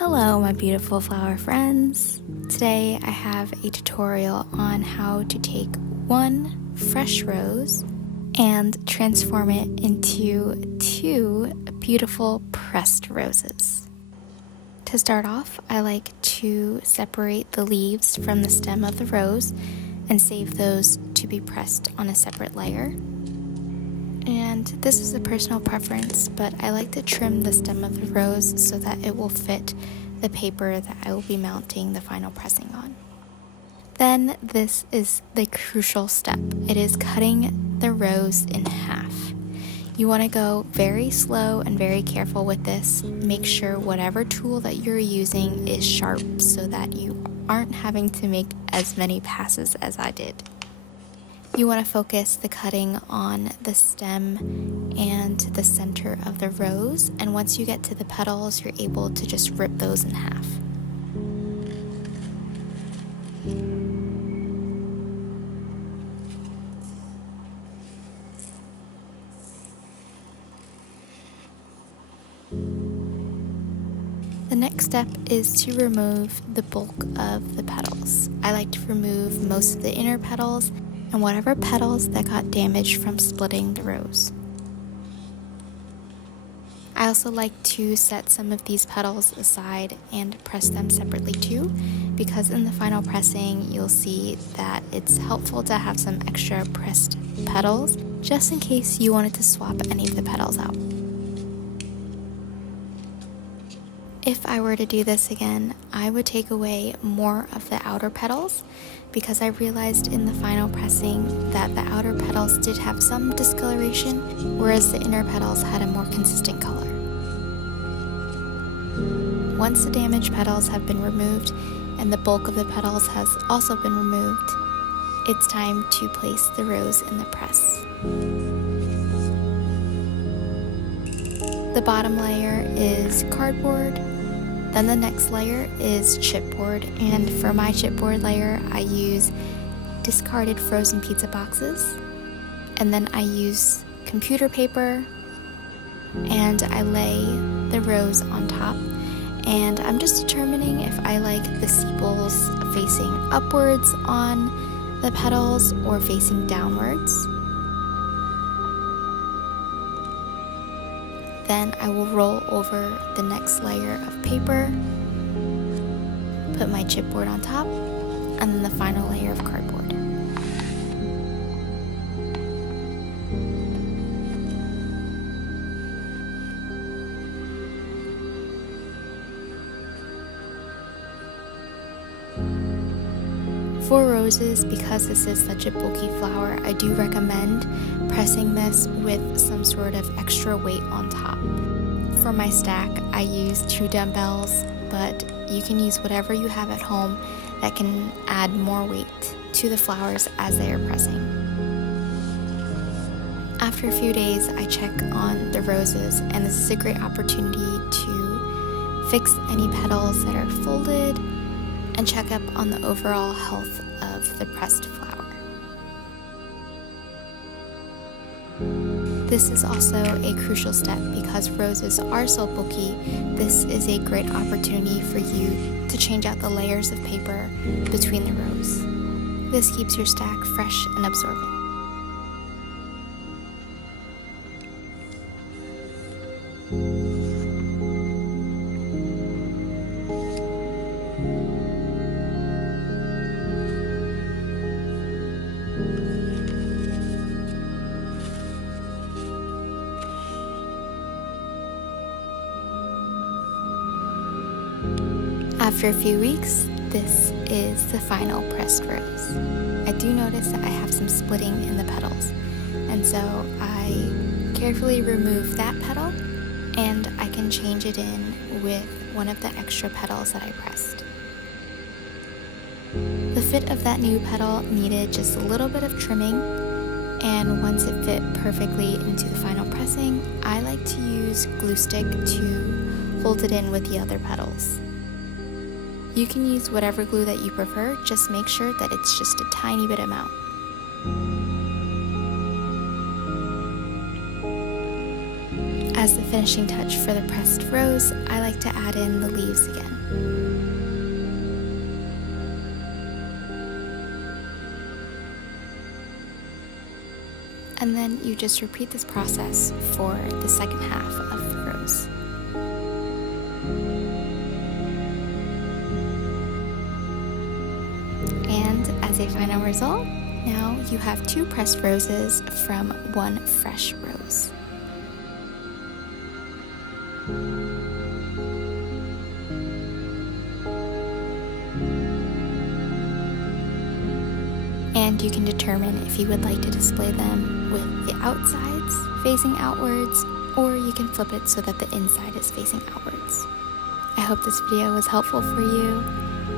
Hello, my beautiful flower friends. Today I have a tutorial on how to take one fresh rose and transform it into two beautiful pressed roses. To start off, I like to separate the leaves from the stem of the rose and save those to be pressed on a separate layer. And this is a personal preference, but I like to trim the stem of the rose so that it will fit the paper that I will be mounting the final pressing on. Then this is the crucial step. It is cutting the rose in half. You want to go very slow and very careful with this. Make sure whatever tool that you're using is sharp so that you aren't having to make as many passes as I did. You want to focus the cutting on the stem and the center of the rose, and once you get to the petals, you're able to just rip those in half. The next step is to remove the bulk of the petals. I like to remove most of the inner petals and whatever petals that got damaged from splitting the rose. I also like to set some of these petals aside and press them separately too, because in the final pressing you'll see that it's helpful to have some extra pressed petals just in case you wanted to swap any of the petals out. If I were to do this again, I would take away more of the outer petals because I realized in the final pressing that the outer petals did have some discoloration, whereas the inner petals had a more consistent color. Once the damaged petals have been removed and the bulk of the petals has also been removed, it's time to place the rose in the press. The bottom layer is cardboard, then the next layer is chipboard, and for my chipboard layer I use discarded frozen pizza boxes, and then I use computer paper and I lay the rose on top, and I'm just determining if I like the sepals facing upwards on the petals or facing downwards. Then I will roll over the next layer of paper, put my chipboard on top, and then the final layer of cardboard. For roses, because this is such a bulky flower, I do recommend pressing this with some sort of extra weight on top. For my stack, I use 2 dumbbells, but you can use whatever you have at home that can add more weight to the flowers as they are pressing. After a few days, I check on the roses, and this is a great opportunity to fix any petals that are folded and check up on the overall health of the pressed flower. This is also a crucial step because roses are so bulky. This is a great opportunity for you to change out the layers of paper between the rows. This keeps your stack fresh and absorbent. After a few weeks, this is the final pressed rose. I do notice that I have some splitting in the petals, and so I carefully remove that petal and I can change it in with one of the extra petals that I pressed. The fit of that new petal needed just a little bit of trimming, and once it fit perfectly into the final pressing, I like to use glue stick to hold it in with the other petals. You can use whatever glue that you prefer, just make sure that it's just a tiny bit amount. As the finishing touch for the pressed rose, I like to add in the leaves again. And then you just repeat this process for the second half of the rose. And as a final result, now you have 2 pressed roses from 1 fresh rose. And you can determine if you would like to display them with the outsides facing outwards, or you can flip it so that the inside is facing outwards. I hope this video was helpful for you,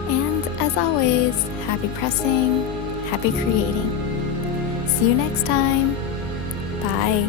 and as always, happy pressing, happy creating. See you next time. Bye.